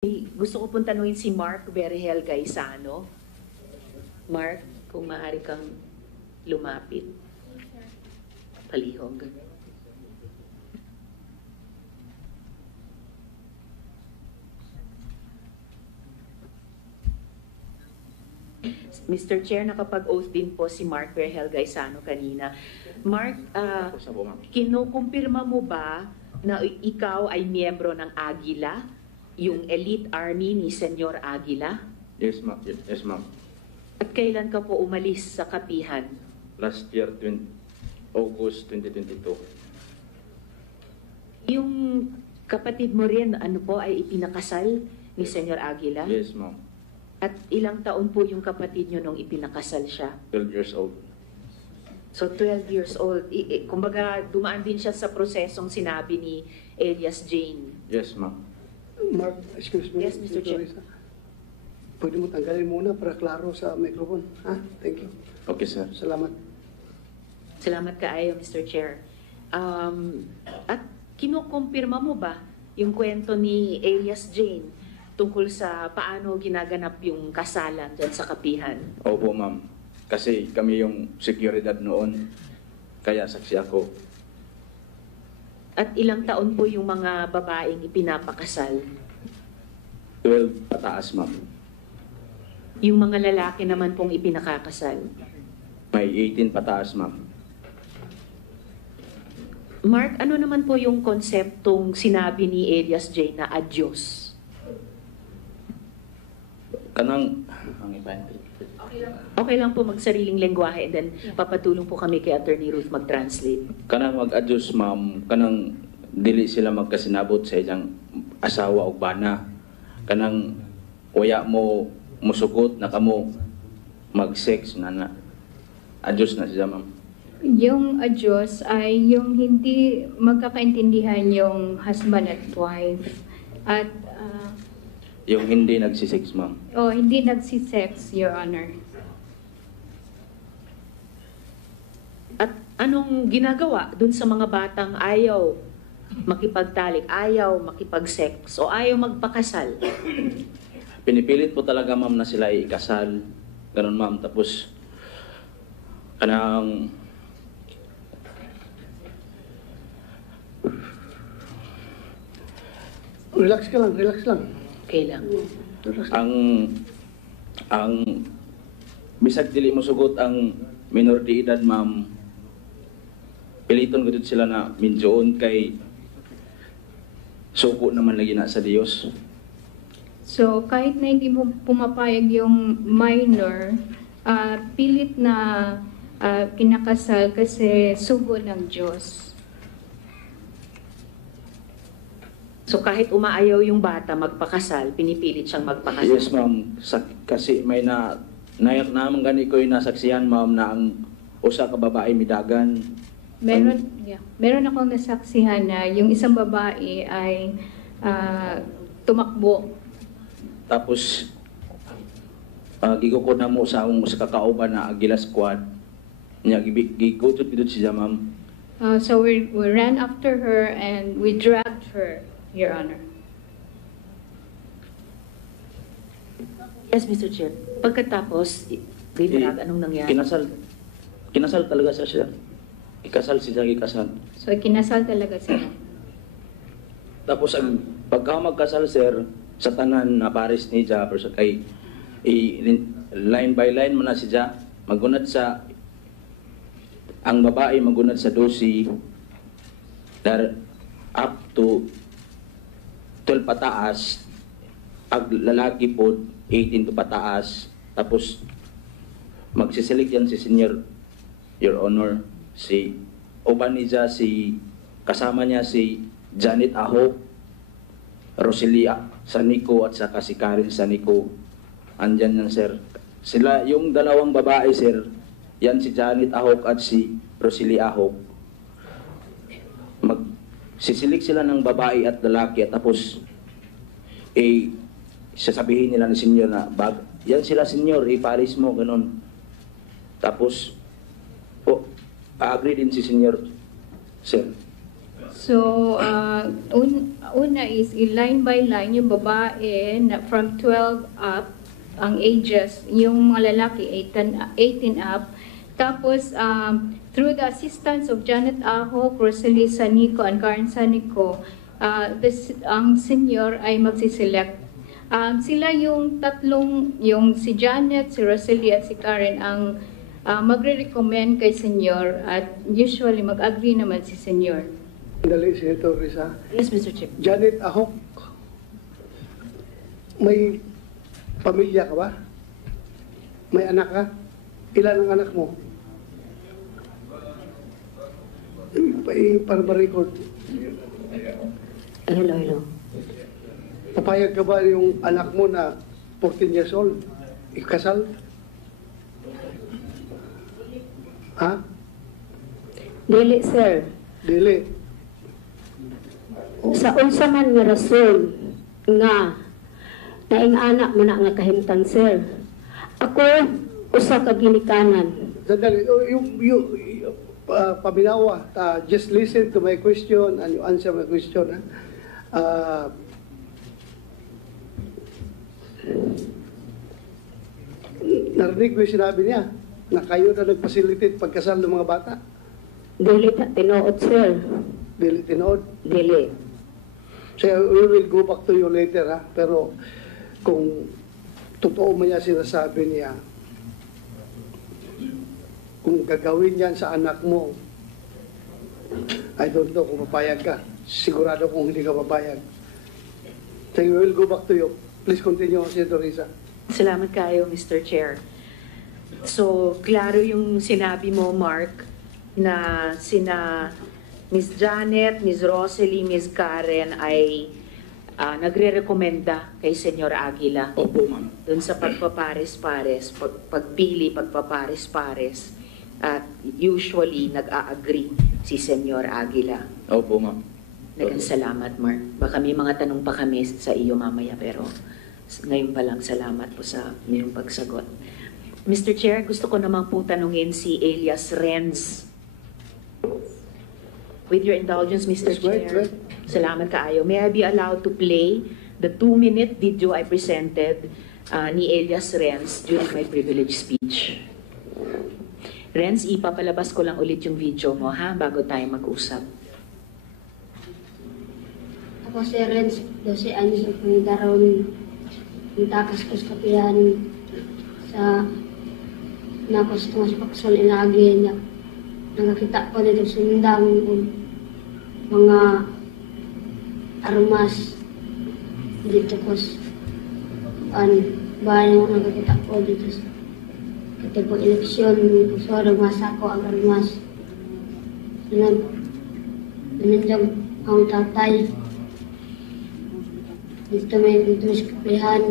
Gusto ko pong tanungin si Mark Berhel Gaisano. Mark, kung maaari kang lumapit. Palihog. Mr. Chair, nakapag-oath din po si Mark Berhel Gaisano kanina. Mark, kinukumpirma mo ba na ikaw ay miyembro ng Agila, yung elite army ni Senyor Aguila? Yes, ma'am. Yes, ma'am. At kailan ka po umalis sa kapihan? Last year, August 2022. Yung kapatid mo rin, ano po, ay ipinakasal ni Senyor Aguila? Yes, ma'am. At ilang taon po yung kapatid nyo nung ipinakasal siya? 12 years old. So 12 years old. Kumbaga, dumaan din siya sa prosesong sinabi ni Elias Jane. Yes, ma'am. Mark, excuse me. Yes, Mr. Chair. Teresa. Pwede mo tanggalin muna para klaro sa microphone. Ha? Thank you. Okay, sir. Salamat. Salamat kaayo, Mr. Chair. At kinukumpirma mo ba yung kwento ni Elias Jane tungkol sa paano ginaganap yung kasalan dyan sa kapihan? Opo, ma'am. Kasi kami yung seguridad noon. Kaya saksi ako. At ilang taon po yung mga babaeng ipinapakasal? 12 pataas, ma'am. Yung mga lalaki naman pong ipinakakasal? May 18 pataas, ma'am. Mark, ano naman po yung konseptong sinabi ni Elias Jane na adyos? Kanang... Okay lang po magsariling lengguwahe and then papatulong po kami kay Attorney Ruth mag-translate. Kanang mag-adjust, ma'am. Kanang dili sila magkasinabot sa iyang asawa o bana. Kanang waya mo musugot na kamo mag-sex na adjust na siya, ma'am. Yung adyos ay yung hindi magkakaintindihan yung husband at wife. At Yung hindi nagsisex, ma'am. hindi nagsisex, Your Honor. At anong ginagawa dun sa mga batang ayaw makipagtalik, ayaw makipag-sex o ayaw magpakasal? Pinipilit po talaga, ma'am, na sila ikasal. Ganun, ma'am. Tapos, kanang... Relax ka lang, relax lang. Okay lang. Relax. ang bisag dili mo sugot ang minor de edad, ma'am, piliton gud sila na minjoon kay suko naman lagi na sa Dios. So, kahit na hindi mo pumapayag yung minor, pilit na kinakasal kasi sugo ng Diyos. So kahit umaayaw yung bata magpakasal, pinipilit siyang magpakasal? Yes, ma'am. Kasi may naman gani ko yung nasaksihan, ma'am, na ang usa ka babae midagan. Meron akong nasaksihan na yung isang babae ay tumakbo. Tapos gigo ko na mo sa akong sa kakauban na Agila Squad. Nya gigutot dito siya, ma'am. So we ran after her and we dragged her, Your Honor. Yes, Mr. Chair. Pagkatapos, dinarag, anong nangyari? Kinasal talaga siya. Ikasal siya, ikasal. So kinasal talaga sila. Tapos ang pagka magkasal, sir, sa tanan na pares ni Ja, pero sa kay line by line mo na si Ja, magunad sa ang babae magunad sa 12 up to 12 pataas, ang lalaki po 18 to pataas. Tapos magsisilik yan si Senior, Your Honor, si uban ni Ja, si kasama niya si Janet Ahok, Roselia Sanico at saka si Karen Sanico. Andyan yan, sir. Sila, yung dalawang babae, sir, yan si Janet Ahok at si Roselia Ahok. Sisilik sila ng babae at lalaki at tapos sasabihin nila ng senyor na yan sila, senyor, ipalis mo, ganun. Tapos agree din si senyor, sir. So, una is line by line yung babae na from 12 up, ang ages, yung mga lalaki 18 up. Tapos, through the assistance of Janet Aho, Rosalie Sanico, and Karen Sanico, ang senior ay magsiselect. Sila yung tatlong, yung si Janet, si Rosalie at si Karen ang magre-recommend kay senior at usually mag-agree naman si senior. Dali, Senator Risa. Yes, Mr. Chair. Janet Ahok, may pamilya ka ba? May anak ka? Ilan ang anak mo? Para ma-record. Hello. Papayag ka ba yung anak mo na 14 years old? Ikasal? Ha? Dili, sir. Dili. Sa unsa man nga rason nga naing anak mo na nga kahimtang, sir. Ako, usa ka ginikanan. Sandali, paminawa, just listen to my question and you answer my question. Ha? Narinig ko yung sinabi niya na kayo na nag-facilitate pagkasal ng mga bata. Dili ta tinuod, sir. Dili tinood. Dili. So we will go back to you later, ha? Pero kung totoo man niya sinasabi niya, kung gagawin yan sa anak mo, I don't know kung papayag ka. Sigurado kung hindi ka papayag. So we will go back to you. Please continue, Senator Risa. Salamat kayo, Mr. Chair. So, klaro yung sinabi mo, Mark, na sina Ms. Janet, Ms. Rosalie, Ms. Karen ay nagre-rekomenda kay Senyor Aguila Opo, ma'am. doon sa pagpapares-pares, pagpili, pagpapares-pares. At usually, nag-a-agree si Senyor Aguila. Opo, ma'am. Dagang salamat, Mark. Baka may mga tanong pa kami sa iyo mamaya, pero ngayon pa lang salamat po sa iyong pagsagot. Mr. Chair, gusto ko naman pong tanungin si Elias Renz. With your indulgence, Mr. Yes, right, Chair, right. salamat kaayo. May I be allowed to play the 2-minute video I presented ni Elias Renz during my privilege speech? Renz, ipapalabas ko lang ulit yung video mo, ha? Bago tayo mag-usap. Ako si Renz, 12 anyos ang pangdaron ng takas ko sa kapihan sa nakos tungas paksol inagi niya. Nakakita ko dito sundang mga armas dito ko bahay mo nakakita ko dito sa katibong eleksyon so armas ako ang armas. Nandiyan ang tatay dito may dito sa kapihan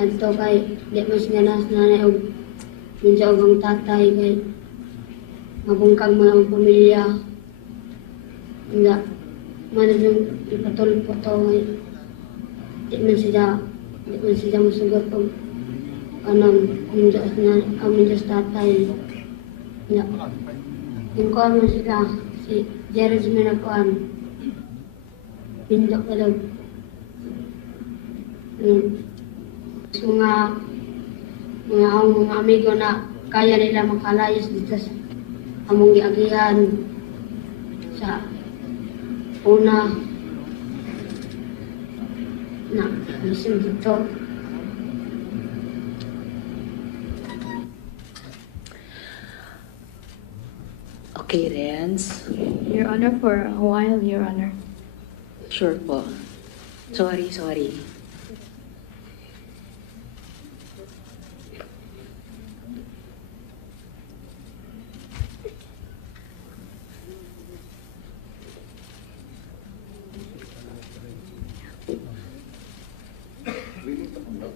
ito kay di mas ganas nanay og nandiyan ang tatay kay mabungkang mga pamilya nga manang ipatulog po to ngay di man siya masugot og kanang amin Diyos tatay nga yung kuha mo sila si Jared Minakuan pindok ka lang mga amigo na kaya nila makalayas dito sa among giagihan sa una na lisod dito. Okay, Renz. Your Honor, for a while, Your Honor. Sure po. Sorry.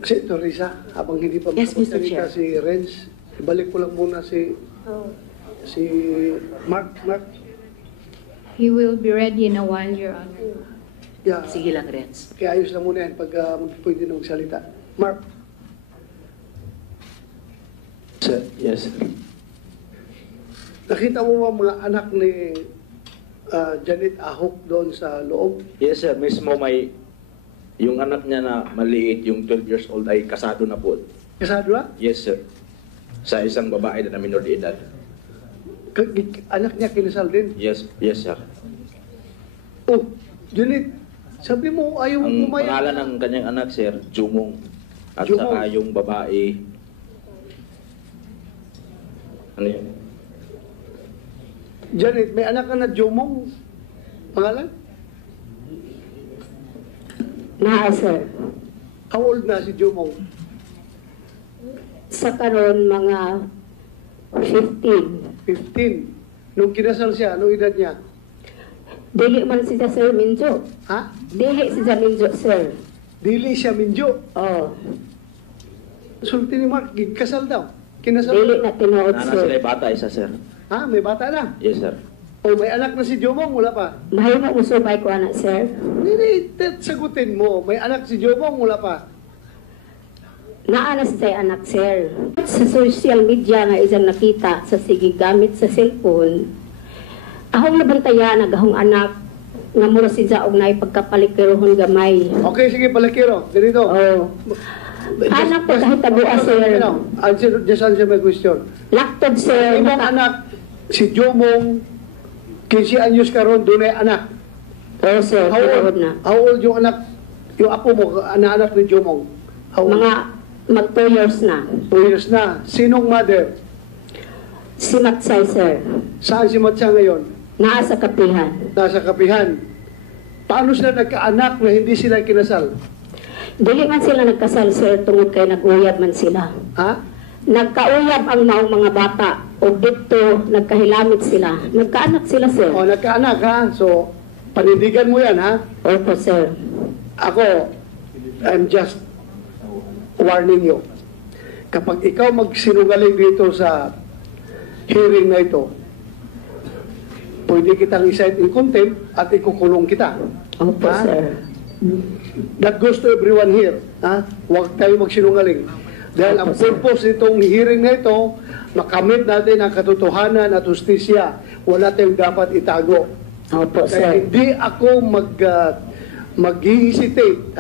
Senator Risa, habang hindi pa Yes, Mr. makapunta Chair. si Renz, ibalik ko lang muna si Mark. He will be ready in a while, Your Honor. Yeah. Sige lang, Renz. Kaya ayos lang muna yan pag pwede na magsalita. Mark, Sir, yes. nakita mo ba mga anak ni Janet Ahok doon sa loob? Yes sir, mismo may yung anak niya na maliit, yung 12 years old ay kasado na po. Kasado na? Yes sir. Sa isang babae na minor de edad. Anak niya kinasal din? Yes sir. Oh, Janet, sabi mo ayaw Ang pumayag. pangalan ng kanyang anak sir, Jumong. At Jumong. saka yung babae, ano yun? Janet, may anak ka na Jomong? Pangalan? Naa, sir. How old na si Jomong? Sa karon mga 15. 15. Nung kinasal siya, anong edad niya? Dili man siya, sir, Minjo. Ha? Dili siya, Minjo, sir. Dili siya minjo. Oh, Sulti ni Mark, kasal daw. Kinasal. dili na tinuod, Nana sila sir. bata isa sir. Ha? May bata na. Yes sir. O may anak na si Jomong, wala pa. Mahimo mo subay ko, anak, sir. Hindi, sagutin mo. May anak si Jomong, wala pa. Naa na siya anak, sir. Sa social media nga isang nakita sa sige gamit sa cellphone, ahong nabantayan nagahong anak nga mura siya og naay pagkapalikirohon gamay. Okay, sige, palakiro. Ganito. Oh. Anak ko kahit tabuas, sir. Just answer my question. Laktod, sir. Imong anak, si Jomong, 15 anyos karon dunay anak. Oh, sir. How Tinuod old, na. how old yung anak, yung apo mo, anak ni Jomong? How old? Mga mag 2 years na. 2 years na. Sinong mother? Si Matsay, sir. Saan si Matsa ngayon? Naa sa kapihan. Nasa kapihan. Paano sila nagkaanak na hindi sila kinasal? Dili man sila nagkasal, sir, tungod kay nag-uyab man sila. Ha? Nagkauyab ang maong mga bata o dito nagkahilamit sila. Nagkaanak sila, sir. O, nagkaanak ha? So, panindigan mo yan ha? Opo, sir. Ako, I'm just warning you. Kapag ikaw magsinungaling dito sa hearing na ito, pwede kitang i-cite in contempt at ikukulong kita. Opo, Ha? sir. That goes to everyone here. Ha? Huwag tayo magsinungaling. Dahil ang purpose nitong hearing na ito, makamit natin ang katotohanan at justisya. Wala tayong dapat itago. Opo, Kaya sir. hindi ako mag-hesitate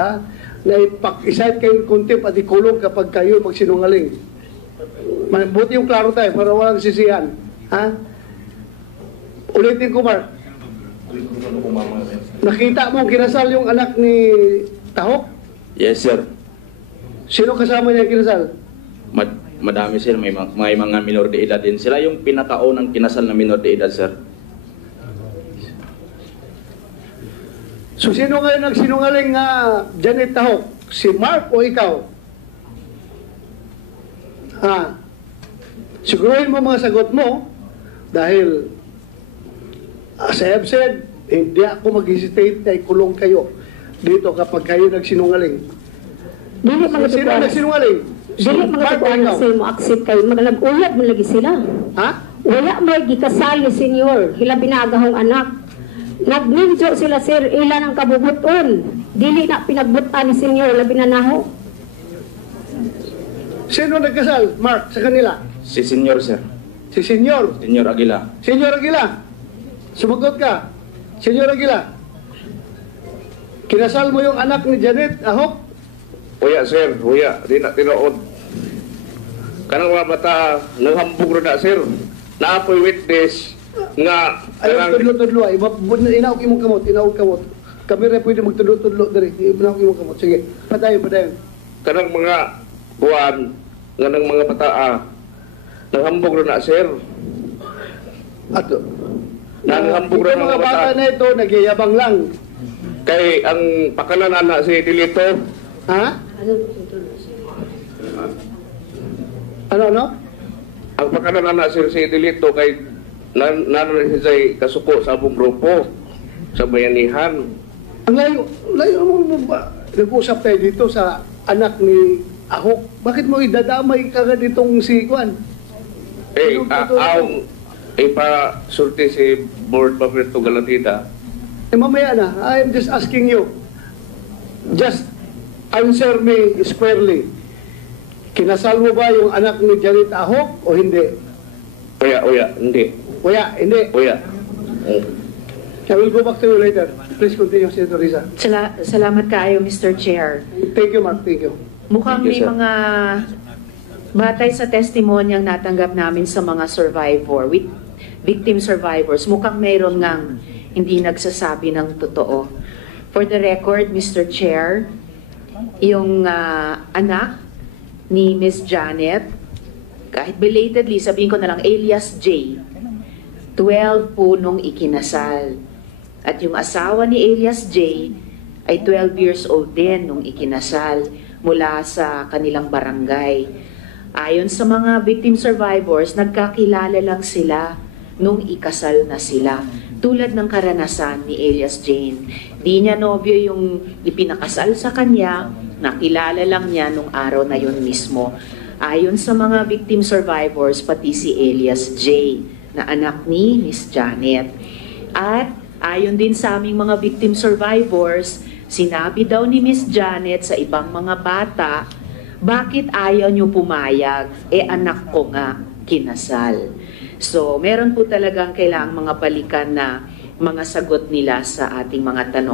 na ipag-isite kayong contempt at ikulong kapag kayo magsinungaling. Buti yung klaro tayo para walang sisihan. Ha? Ulitin ko, Mark. Nakita mo kinasal yung anak ni Tahok? Yes sir. Sino kasama niya kinasal? Madami sir, may mga minor de edad din. Sila yung pinakaunang kinasal na minor de edad sir. So sino ngayon nagsinungaling nga Janet Tahok? Si Mark o ikaw? Ha? Siguruhin mo mga sagot mo dahil as I have said, hindi ako mag-hesitate na ikulong kayo dito kapag kayo nagsinungaling. Dili mga Sino tukuan. nagsinungaling? Dili mga Mark o tukuan ikaw? sir mo accept kayo. Mag-uyab mo lagi sila. Ha? Wala may gikasal ni senyor. Hila binagahong anak. Nagninjo sila, sir. Ilan ang kabubuton. Dili na pinagbutan ni senyor. Labi na naho. Sino nagkasal? Mark, sa kanila? Si Senyor sir. Si Senyor. Senyor Aguila. Senyor Aguila. Sumagot ka. Senyor Aguila. Kinasal mo yung anak ni Janet Ahok? Uya sir, uya, di na tinuod. Kanang mga bata, naghambog rin na sir. Naapoy witness nga Ayaw tudlo-tudlo ay. Inaog imong kamot, inaog kamot. Kami rin pwede magtudlo-tudlo diri. Inaog imong kamot. Sige, padayon, padayon. kanang mga buwan nga ng mga bata naghambog rin na sir. Ato. Naghambog rin Itong ng mga bata na ito, nagyayabang lang. Kay ang pakanan na si Dilito, Ha? Ano? ang pakanan na si Dilito kay nanon siya kasuko sa abong grupo sa bayanihan. Ang layo mo ba? Nag-usap tayo dito sa anak ni Ahok. Bakit mo idadamay kagad itong si Kwan? Ang ipasulti si Board Paperto Galatida. Mamaya na, I'm just asking you. Just answer me squarely. Kinasal mo ba yung anak ni Janet Ahok o hindi? Uya, hindi. Kuya, hindi. Uya. I will go back to you later. Please continue, Senator Risa. Salamat kaayo, Mr. Chair. Thank you, Mark. Thank you. Mukhang Thank may you, sir. mga batay sa testimonyang natanggap namin sa mga survivor, with victim survivors, mukhang mayroon ngang hindi nagsasabi ng totoo. For the record, Mr. Chair, yung anak ni Miss Janet, kahit belatedly, sabihin ko na lang, alias J, 12 po nung ikinasal. At yung asawa ni alias J ay 12 years old din nung ikinasal mula sa kanilang barangay. Ayon sa mga victim survivors, nagkakilala lang sila nung ikasal na sila. Tulad ng karanasan ni alias Jane. Di niya nobyo yung ipinakasal sa kanya, nakilala lang niya nung araw na yun mismo. Ayon sa mga victim survivors, pati si alias J, na anak ni Miss Janet. At ayon din sa aming mga victim survivors, sinabi daw ni Miss Janet sa ibang mga bata, bakit ayaw niyo pumayag? Anak ko nga kinasal. So, meron po talagang kailangang mga balikan na mga sagot nila sa ating mga tanong.